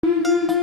Thank mm -hmm. you.